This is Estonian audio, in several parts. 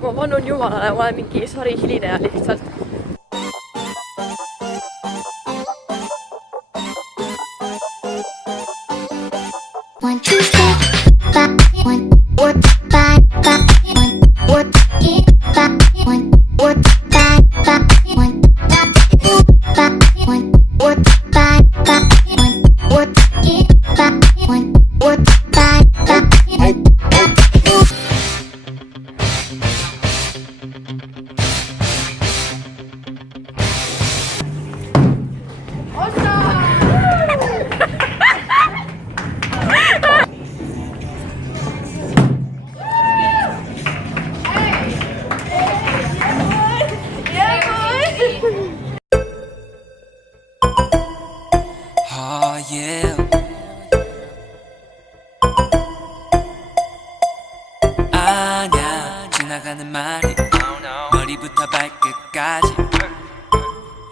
ma vannun jumalale, ma olen mingi sari hilineja lihtsalt. 지나가는 말이 머리부터 발끝까지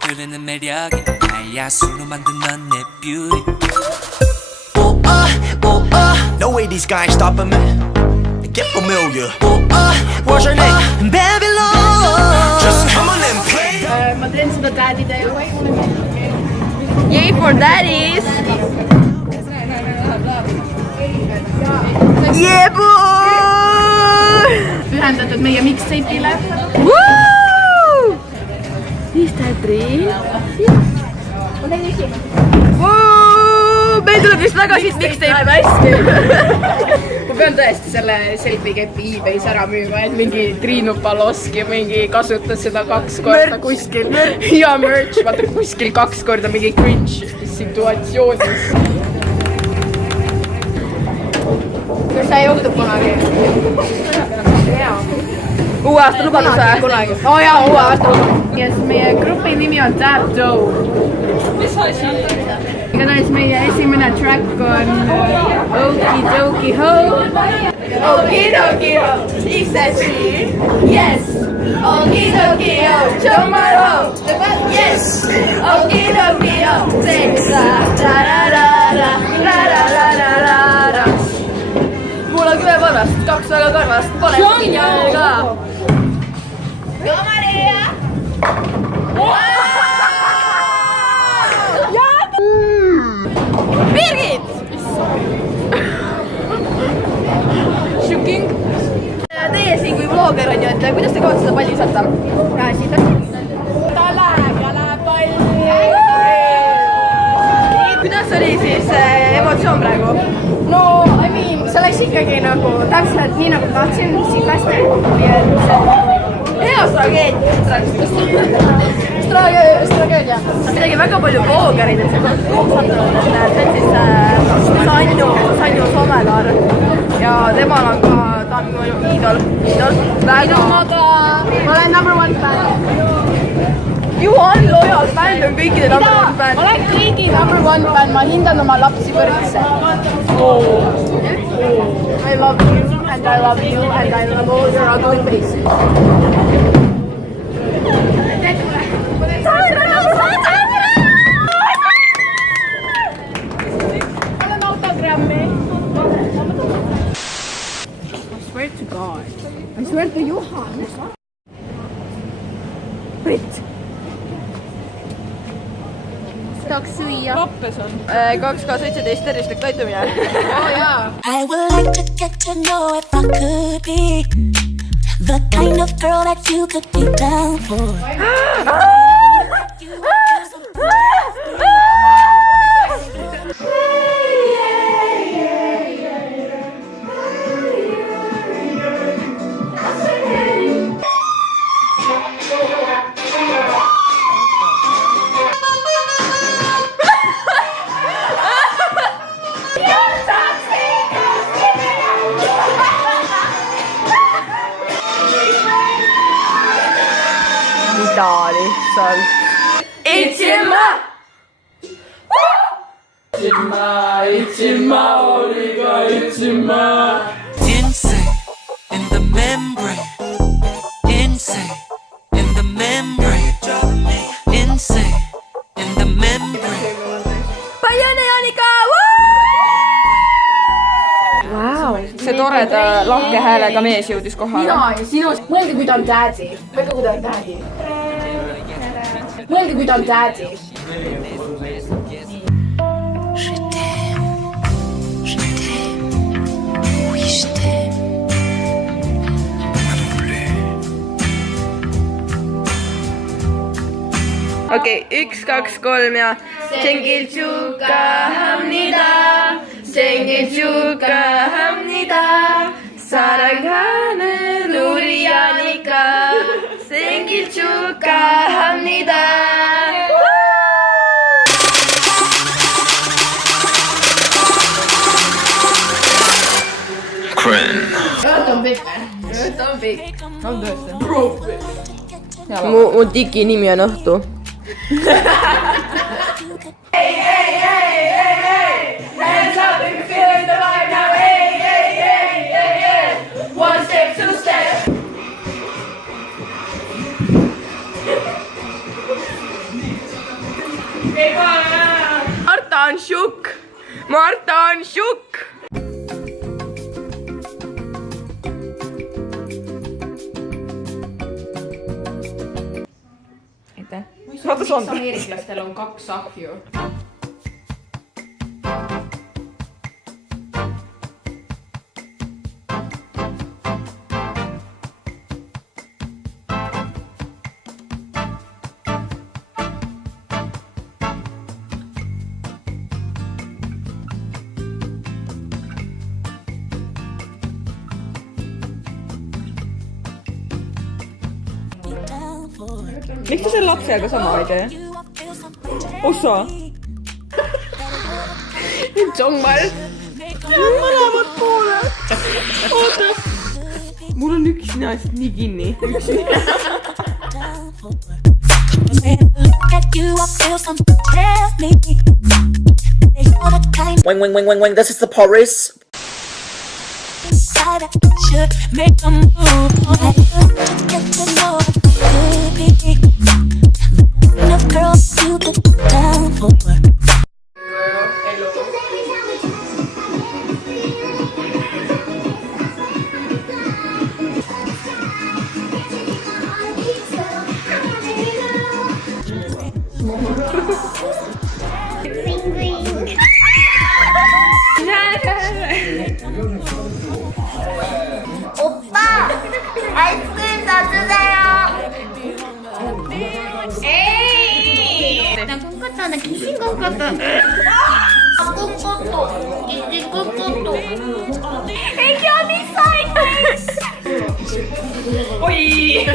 흐르는 매력이 나야 술로 만든 넌 내 뷰티. No way these guys stopping me. Get familiar. What's your name? Babylon. Just come on and play. Ma teen seda dadide ja Yay for daddies! Yeah boy! pühendatud meie mixtape'ile. Is that real? Meil tuleb vist väga siit mixtape. Ma pean tõesti selle selfie kepi eBay's ära müüma, et mingi Triinu Paloski mingi kasutas seda 2 korda kuskil. Ja merch, vaata kuskil 2 korda mingi cringe situatsioonis. Kas see juhtub kunagi? Uue aasta lubadus või? Oo jaa, uue aasta lubadus. Yes, meie grupi nimi on Tap Doe. Mis asi? Igatahes meie esimene track on Okidoki Ho. Okidoki Ho, is that she? Yes. Okidoki Ho, show my ho. Yes. Okidoki Ho, say la-la-la-la, la-la-la-la-la. Mul on küve varvast, 2 väga karvast, pole kinni ka. Go Maria! Birgit! Shocking! Teie siin kui vlogger on ju, et kuidas te kavatsete palli visata? Ta läheb ja läheb palli! Kuidas oli siis emotsioon praegu? No, I mean, see läks ikkagi nagu täpselt nii nagu tahtsin, sikasti. Hea Tragöödia. Midagi väga palju vloggerid, et see sattunud, et see on siis Sanju Somelaar ja temal on ka, ta on minu iidol. Väga... Ma olen #1 fänn. You on loyal fänn, on kõikide #1 fänn. Ma olen kõigi #1 fänn, ma hindan oma lapsi võrdse. I love you and I love you and I love all your ugly faces. Olen autogrammi. I swear to God. I swear to Johan. Britt. Tahaks süüa. Lappes on. 2K17 tervislik toitumine. I would like to get to know if I could be the kind of girl that you could be down for. Mida lihtsalt? Itsima oliga itsima. Insane in the membrane. Insane in the membrane. Insane in the membrane. Palju õnne, Jaanika! Wow. See tore jubeda lahke häälega mees jõudis kohale. mina ja sinu, mõelge, kui ta on daddy. mõelge, kui ta on daddy. mõelge, kui ta on daddy. okei, 1, 2, 3 ja Tšengiltšuka hamnida, Tšengiltšuka hamnida, Sarangane Nurianika, Tšengiltšuka hamnida. mu tiki nimi on Õhtu. Marta on šukk, Marta on šukk. Ameeriklastel on 2 ahju. Miks ta selle lapsega sama ei tee? Ossa! Jongmal! Mõlemad poole! Oota! Mul on üks näest nii kinni. Wing, this is the Paris. Should make a move. I get to know the girls you could put down for. 오빠 아이스크림 놔주세요. 에이 나 꿈꿨잖아. 귀신 꿈꿨다. 꿈꿨어. 귀신 꿈꿨어. 애기 어디 있어? Oi!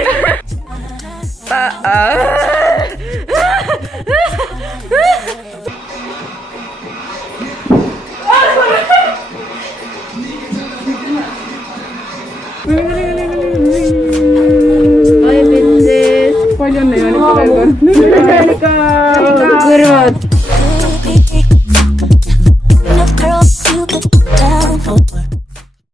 Palju õnne, Jaanika, veel kord.